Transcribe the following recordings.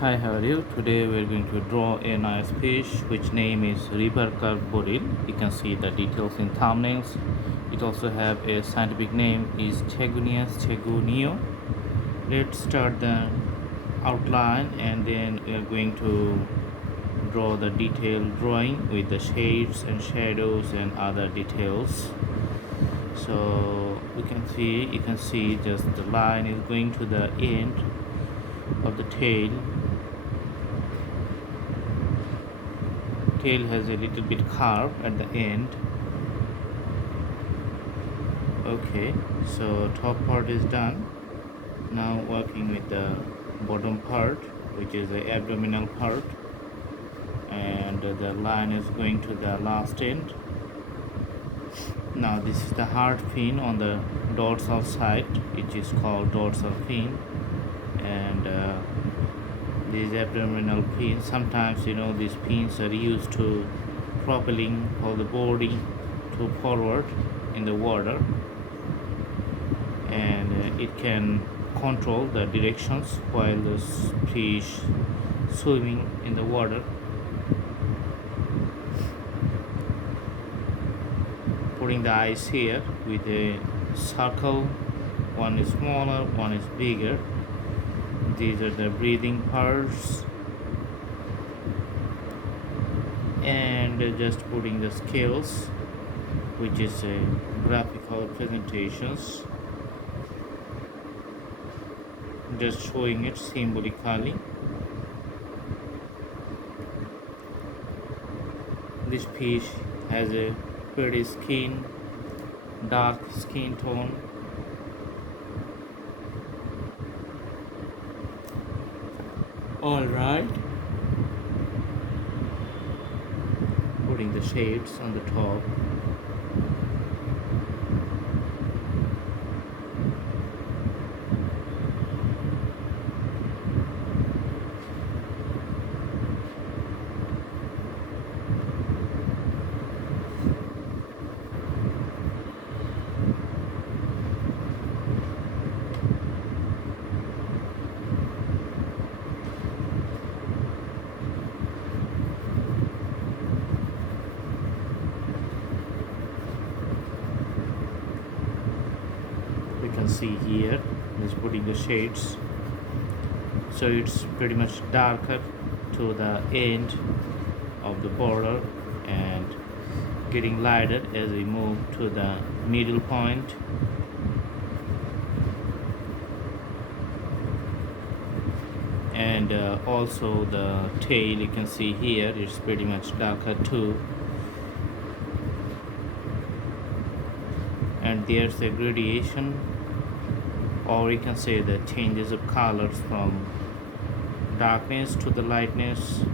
Hi, how are you? Today we're going to draw a nice fish which name is river carp baril. You can see the details in thumbnails. It also have a scientific name is chegunio. Let's start the outline and then we're going to draw the detailed drawing with the shades and shadows and other details. So you can see just the line is going to the end of the tail. Tail has a little bit curve at the end. Okay, so top part is done. Now working with the bottom part, which is the abdominal part, and the line is going to the last end. Now this is the hard fin on the dorsal side, which is called dorsal fin, and these abdominal fins, sometimes these fins are used to propelling all the body to forward in the water, and it can control the directions while the fish swimming in the water. Putting the eyes here with a circle, one is smaller, one is bigger. These are the breathing parts, and just putting the scales, which is a graphical presentations, just showing it symbolically. This fish has a pretty dark skin tone. All right, putting the shades on the top. You can see here is putting the shades, so it's pretty much darker to the end of the border and getting lighter as we move to the middle point. And also the tail, you can see here, it's pretty much darker too, and there's a gradation, or you can say the changes of colors from darkness to the lightness.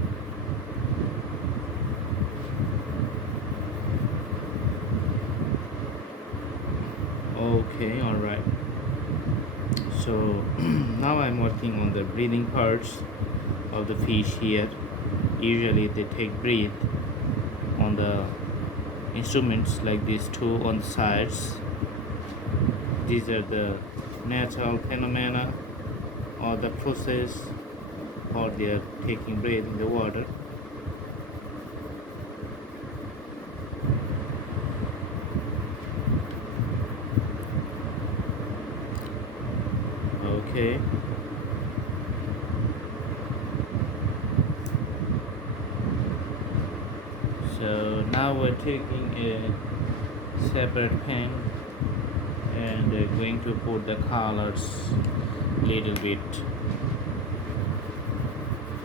Okay, all right, so now I'm working on the breathing parts of the fish here. Usually they take breath on the instruments like these two on the sides. These are the natural phenomena or the process or they are taking breath in the water. Okay, so now we're taking a separate pen and going to put the colors little bit,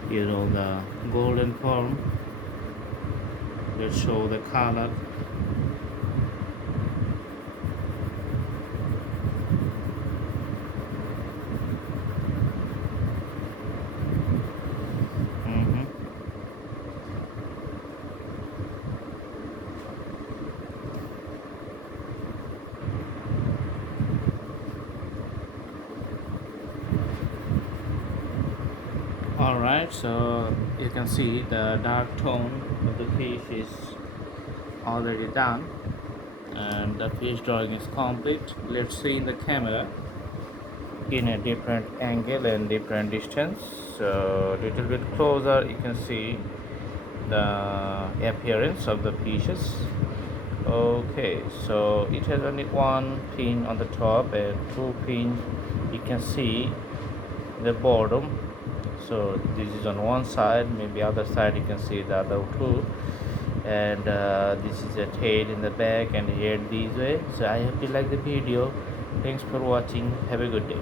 the golden form that show the color. Mhm. Alright, so you can see the dark tone of the fish is already done and the fish drawing is complete. Let's see in the camera. in a different angle and different distance. So little bit closer you can see the appearance of the fishes. Okay, so it has only one fin on the top and two fins you can see the bottom. So this is on one side, maybe other side you can see the other two, and this is a tail in the back and head this way. So I hope you like the video. Thanks for watching. Have a good day.